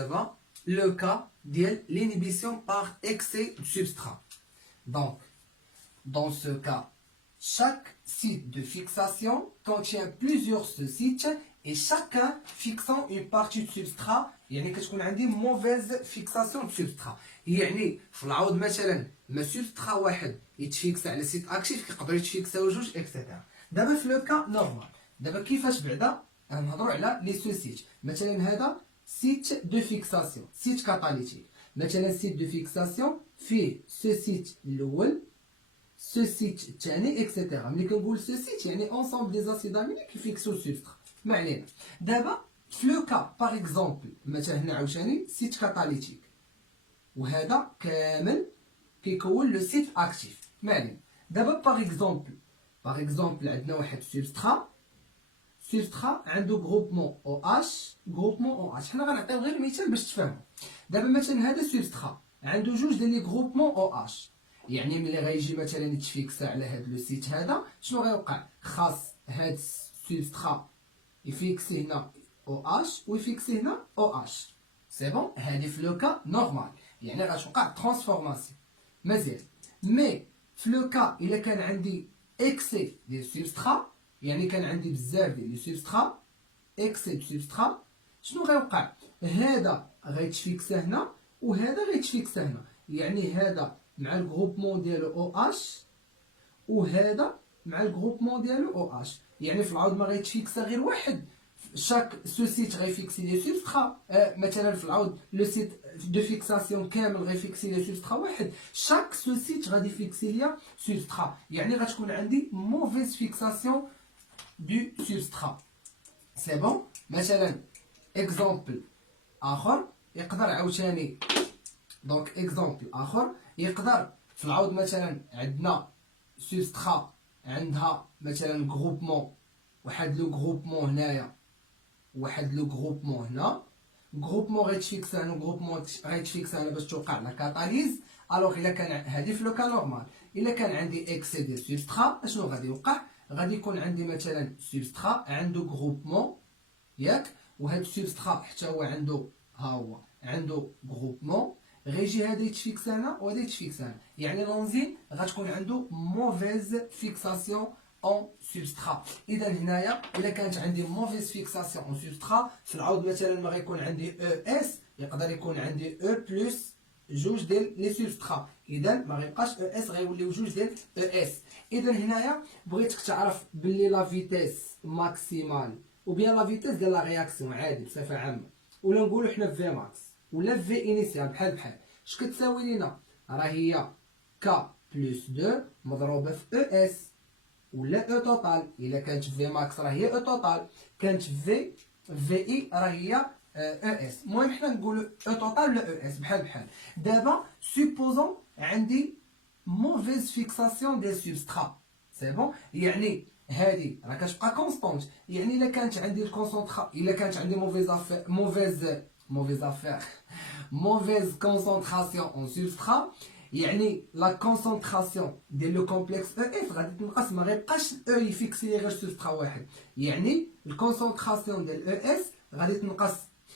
دابا le cas ديال l'inhibition par excès de substrat. Donc, dans ce cas, chaque site de fixation contient plusieurs sous-sites et chacun fixant une partie de substrat. يعني كتكون عندي mauvaise fixation de substrat. يعني في العوض مثلا ما substrat واحد يتفيكس على سيت اكتيف كيقدروا يتفيكساو جوج اكسيتيرا. دابا في لو كا نورمال، دابا كيفاش بعدا غنهضروا على لي سوسيت. مثلا هذا سيت دو فيكساسيون، سيت كاتاليتيك. مثلا سيت دو فيكساسيون فيه سو سيت الاول، سو سيت الثاني اكسيتيرا. ملي كنقول سو سيت يعني اونسومبل دي زاسيد امينو كيفيكسو السبسترا. ما علينا. دابا في لو كا باغ اكزومبل مثلا هنا عاوتاني سيت كاتاليتيك وهذا كامل كيكون لو سيت اكتيف. ما علينا. دابا باغ اكزومبل عندنا واحد سبسترا عنده جروبمون او اش، جروبمون او اش. حنا غنعطيو غير مثال باش تفهموا. دابا مثلا هذا سبسترا عنده جوج ديال لي جروبمون او اش، يعني ملي غيجي مثلا يتفيكسا على هذا لو سيت هذا شنو غيوقع؟ خاص هاد السبسترا يفيكسي هنا او اش ويفيكسي هنا او اش. سي بون. هادي في لو كا نورمال، يعني غتوقع ترانسفورماسيون مزيان. مي في لو كا الا كان عندي اكسي ديال السبسترا، يعني كان عندي بزاف ديال لي سبسترا، اكسي دو سبسترا، شنو غيوقع؟ هذا غيتفيكسا هنا وهذا غيتفيكسا هنا، يعني هذا مع الجروبمون ديالو او اش وهذا مع الجروبمون ديالو او اش. يعني في العوض ما غيتفيكسا غير واحد، شاك سو سيت غيفيكسي لي سبسترا. مثلا في العوض لو سيت دو فيكساسيون كامل غيفيكسي لي سبسترا واحد، شاك سو سيت غادي يفيكسي ليا سبسترا. يعني غتكون عندي موفيز فيكساسيون دو سبسترا. سي بون. مثلا اكزومبل اخر يقدر عاوتاني، دونك اكزومبل اخر يقدر في العوض مثلا عندنا سبسترا عندها مثلا جروبمون، واحد لو جروبمون هنايا واحد لو جروبمون هنا، جروبمون غيتفيكسا هنا جروبمون غيتفيكسا هنا باش توقع لا كاتاليز. الوغ الا كان هادي في لو كا نورمال، الا كان عندي اكسي ديال سبسترا اشنو غادي يوقع؟ غادي يكون عندي مثلا سبسترا عنده جروبمون ياك، وهاد السبسترا حتى هو عنده، ها هو عنده جروبمون، غيجي هذا يتفيكسا هنا وهذا يتفيكسا هنا، يعني لونزيم غتكون عنده موفيز فيكساسيون اون سبسترا. اذا هنايا الا كانت عندي موفيز فيكساسيون اون سبسترا، في العوض مثلا ما غيكون عندي او اس، يقدر يكون عندي او بلس جوج ديال لي سبسترا، اذا ما غيبقاش او اس، غيوليو جوج ديال او اس. اذا هنايا بغيتك تعرف باللي لا فيتيس ماكسيمال او بيان لا فيتيس ديال لا رياكسيون عادي بصفه عامه، ولا نقولوا حنا في ماكس ولا في انيسيال بحال اش كتساوي لينا؟ راه هي كا بلس 2 مضروبه في او اس ولا او توتال. الا كانت في ماكس راه هي او توتال، كانت في اي راه هي او اس. المهم حنا نقولوا او توتال ولا او اس بحال. دابا سوبوزون عندي موفيز فيكساسيون ديال سبسترا. سي بون. يعني هادي راه كتبقى كونستونت، يعني الا كانت عندي الكونسونطرا، الا كانت عندي موفيز كونسونطراسيون اون سبسترا، يعني لا كونسونطراسيون ديال لو كومبلكس او اف غادي تنقص، ما غيبقاش او يفيكسي لي غير سبسترا واحد، يعني الكونسونطراسيون ديال او اس غادي تنقص.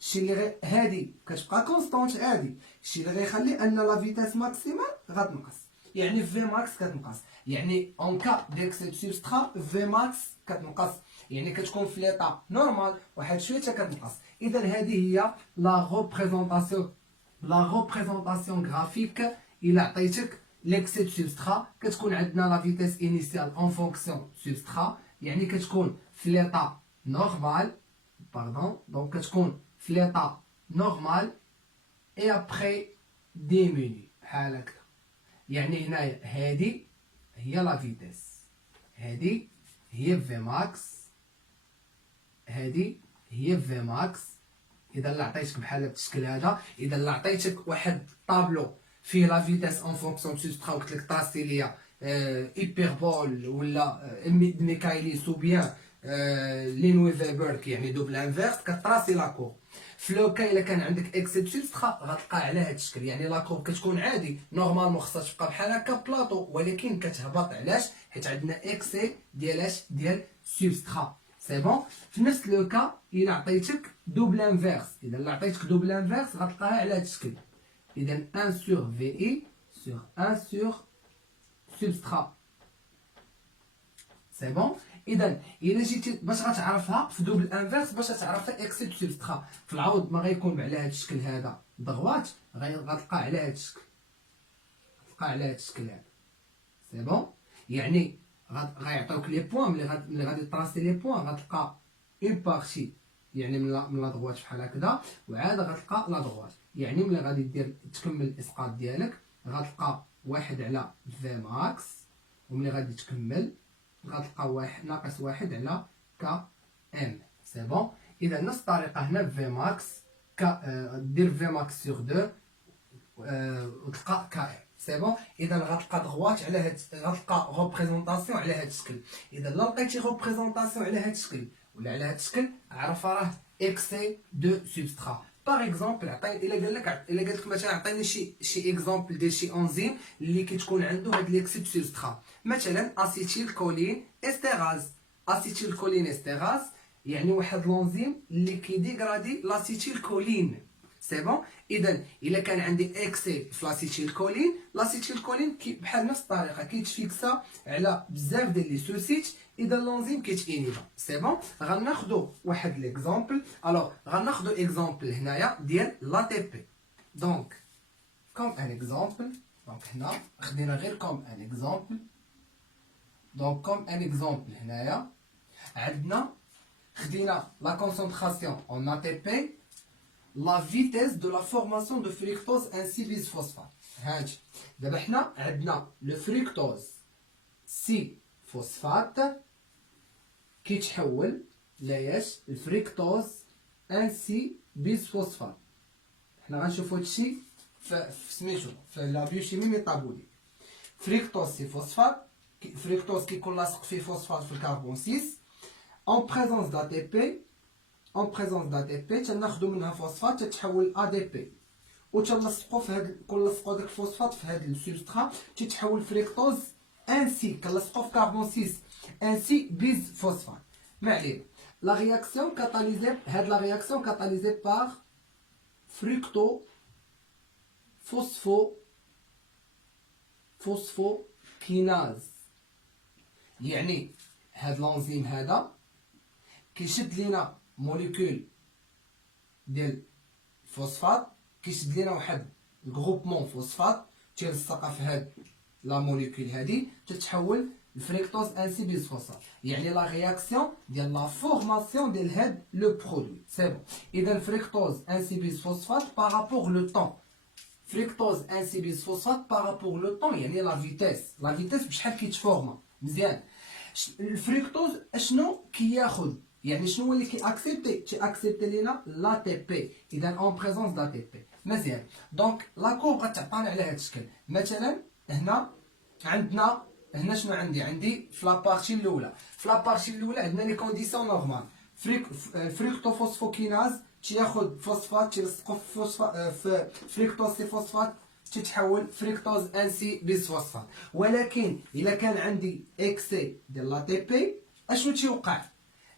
الشيء اللي هادي كتبقى كونستونت عادي، الشيء اللي غيخلي ان لا فيتاس ماكسيمال غتنقص، يعني في ماكس كتنقص، يعني اون كا ديكسي سبسترا في ماكس كتنقص، يعني كتكون في ليطا نورمال واحد شويه حتى كتنقص. اذا هذه هي لا ريبريزونطاسيون غرافيك. الا عطيتك ليكسي دو سبسترا كتكون عندنا لا فيتيس انيسيال اون فونكسيون سبسترا، يعني كتكون في ليطا نورمال، باردون، دونك كتكون في ليطا نورمال اي ابخي ديميني بحال هكا. يعني هنايا هادي هي لا فيتيس، هادي هي في ماكس، هادي هي في ماكس. اذا لا عطيتك بحال هذا الشكل هذا، اذا لا عطيتك واحد طابلو فيه لا فيتاس اون فونكسيون سبسترا وقلت لك طاسي ليا ايبربول ولا ميكايليس او بيان لينوي فيبرك يعني دوبل انفيرس، كطراسي لاكور. في لو كا الا كان عندك اكسي دو سبسترا غتلقى على هذا الشكل، يعني لاكور كتكون عادي نورمالمون خصها تبقى بحال هكا بلاطو، ولكن كتهبط. علاش؟ حيت عندنا اكسي ديال سبسترا. سي بون. في نفس لو كا الا عطيتك دوبل انفيرس، اذا عطيتك دوبل انفيرس غتلقاها على هذا الشكل. اذا 1 سور في اي سور 1 سور سبسترا. سي بون. اذا الا جيتي باش غتعرفها في دوبل انفيرس، باش تعرفها اكسي دو سبسترا في العوض ما غيكون على هذا الشكل هذا دغوات، غتلقى على هذا الشكل، غتلقى على هذا الشكل هذا. سي بون. يعني غيعطيوك لي بوين، ملي غادي تراسي لي بوين غتلقى اون بارتي يعني من لا دغوات بحال هكذا، وعاد غتلقى لا دغوات. يعني ملي غادي دير تكمل الاسقاط ديالك غتلقى 1 على في ماكس، وملي غادي تكمل غتلقى ناقص 1 على كا ام. سي بون. اذا نفس الطريقه هنا في ماكس دير في ماكس سور 2 وتلقى كا ام. سي بون. اذا غتلقى دغوات على هاد، غتلقى ريبريزونطاسيون على هاد الشكل. اذا لا لقيتي ريبريزونطاسيون على هاد الشكل ولا على هاد الشكل، عرف راه اكسي دو سبسترا. باغ اكزومبل الا قال لك مثلا عطيني شي اكزومبل ديال شي انزيم اللي كتكون عنده هاد ليكسي دو سبسترا. مثلا اسيتيل كولين استيراز. اسيتيل كولين استيراز يعني واحد لونزيم اللي كيديغرادي لاسيتيل كولين. سي بون. اذا الا كان عندي اكسي في لاسيتيل كولين، لاسيتيل كولين بحال نفس الطريقه كيتفيكسا على بزاف ديال لي سوسيت، اذا اللونزيم كيتانيبا. سي بون. غناخذوا واحد ليكزومبل. الوغ غناخذوا اكزومبل هنايا ديال لا تي بي. دونك كوم ان اكزومبل. دونك هنا خدينا غير كوم ان اكزومبل. دونك كوم ان اكزومبل هنايا عندنا خدينا لا كونسونطراسيون اون ا تي بي، la vitesse de la formation de fructose ainsi bisphosphate. هاجي دابا حنا عندنا لو فريكتوز سي فوسفات كيتحول لياش الفريكتوز انسي بيسفوسفات. حنا غنشوفو هادشي في سميتو في لا بيوشيمي ميتابوليك. فريكتوز سي فوسفات، فريكتوز كيكون لاصق فيه فوسفات في الكربون 6 en présence d'ATP. en présence d'ATP تناخدو منها فوسفات تتحول ADP، و تنلصقو في هاد كنلصقو داك الفوسفات في هاد السبسترا تتحول فريكتوز انسي كنلصقو في كربون 6 انسي بيز فوسفات. ما علينا. لا رياكسيون كاتاليزي، هاد لا رياكسيون كاتاليزي بار فريكتو فوسفوكيناز. يعني هاد لونزيم هذا كيشد لينا موليكول ديال الفوسفات، كيشد لينا واحد الجروبمون فوسفات تيلصقها في هاد لا موليكول هادي تتحول الفريكتوز انسي بيز فوسفات. يعني لا رياكسيون ديال لا فورماسيون ديال هاد لو برودوي. سي بون. اذا فريكتوز انسي بيز فوسفات بارابور لو طون، فريكتوز انسي بيز فوسفات بارابور لو طون يعني لا فيتيس بشحال كيتفورما. مزيان. الفريكتوز اشنو كياخذ؟ يعني شنو هو اللي كيأكسبتي لينا لا تي بي. اذا اون بريزونس دا تي بي. مزيان. دونك لا كورب غتعطينا على هذا الشكل. مثلا هنا عندنا شنو عندي في لابارتي الاولى. في لابارتي الاولى عندنا لي كونديسيون نورمال. فريكتوفوسفوكيناز تياخذ فوسفات تيلصقو في فريكتوز سي فوسفات تتحول فريكتوز انسي بيز فوسفات. ولكن الا كان عندي اكسي ديال لا تي بي اشنو تيوقع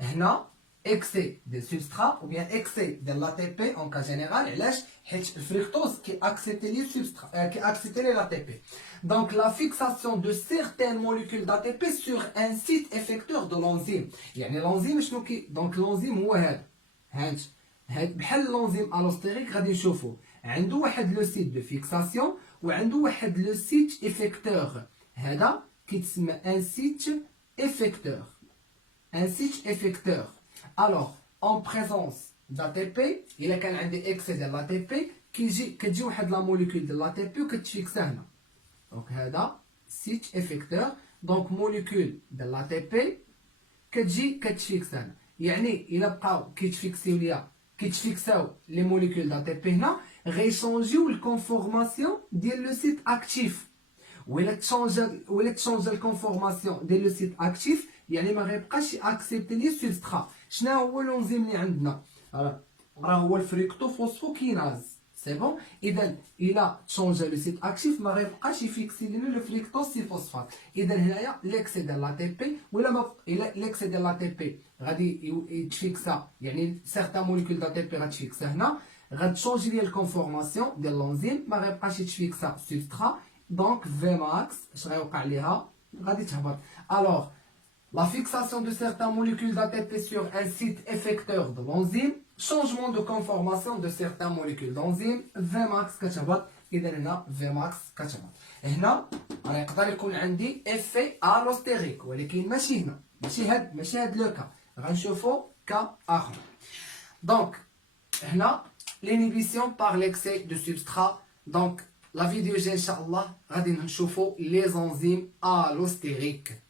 هنا؟ اكسي ديال سبسترا او بيان اكسي ديال لا تي بي اون كا جينيرال. علاش؟ حيت الفريكتوز كي اكسبتي لي سبسترا كي اكسبتي لي لا تي بي. دونك لا فيكساسيون دو سيغتين موليكول دا تي بي سور ان سيت افيكتور دو لونزيم. يعني لونزيم شنو دونك لونزيم هو هاد بحال لونزيم الوستيريك غادي نشوفو عنده واحد لو سيت دو فيكساسيون وعنده واحد لو سيت افيكتور. هذا كيتسمى ان سيت افيكتور. un site effecteur. Alors, en présence d'ATP, il y a un excès de l'ATP qui dit واحد la molécule de l'ATP و كتفيكسا هنا. Donc هذا site effecteur. Donc molécule de l'ATP كتفيكسا هنا. يعني إلا بقاو كيتفيكساو لي موليكول d'ATP هنا غيشونجيو الكونفورماسيون ديال لو سيت اكتيف. ولا تشونجا الكونفورماسيون ديال لو سيت اكتيف يعني ما غيبقاش اكسبتي لي سبسترا. شنو هو الانزيم اللي عندنا؟ راه هو الفريكتوفوسفوكيناز. C'est bon. Il a changé le site actif, ما غيبقاش يفيكسي لنا le fructose 6 phosphate. إذا هنايا l'excès de l'ATP ولا ما l'excès de l'ATP غادي يتفيكسا يعني certains molécules d'ATP غتفيكسا هنا غتشونجي ليا الكونفورماسيون ديال الانزيم ما غيبقاش يتفيكسا سبسترا دونك Vmax اش غيوقع ليها غادي تهبط. Alors la fixation de certaines molécules d'ATP sur un site effecteur de l'enzyme, changement de conformation de certaines molécules d'enzyme, Vmax كتهبط. إذا هنا Vmax كتهبط. هنا راه يقدر يكون عندي effet allostérique ولكن ماشي هنا ماشي هاد لو كا غنشوفو كا آخر. دونك هنا l'inhibition par l'excès de substrat. Donc la vidéo جايه إن شاء الله غادي نشوفو les enzymes allostériques.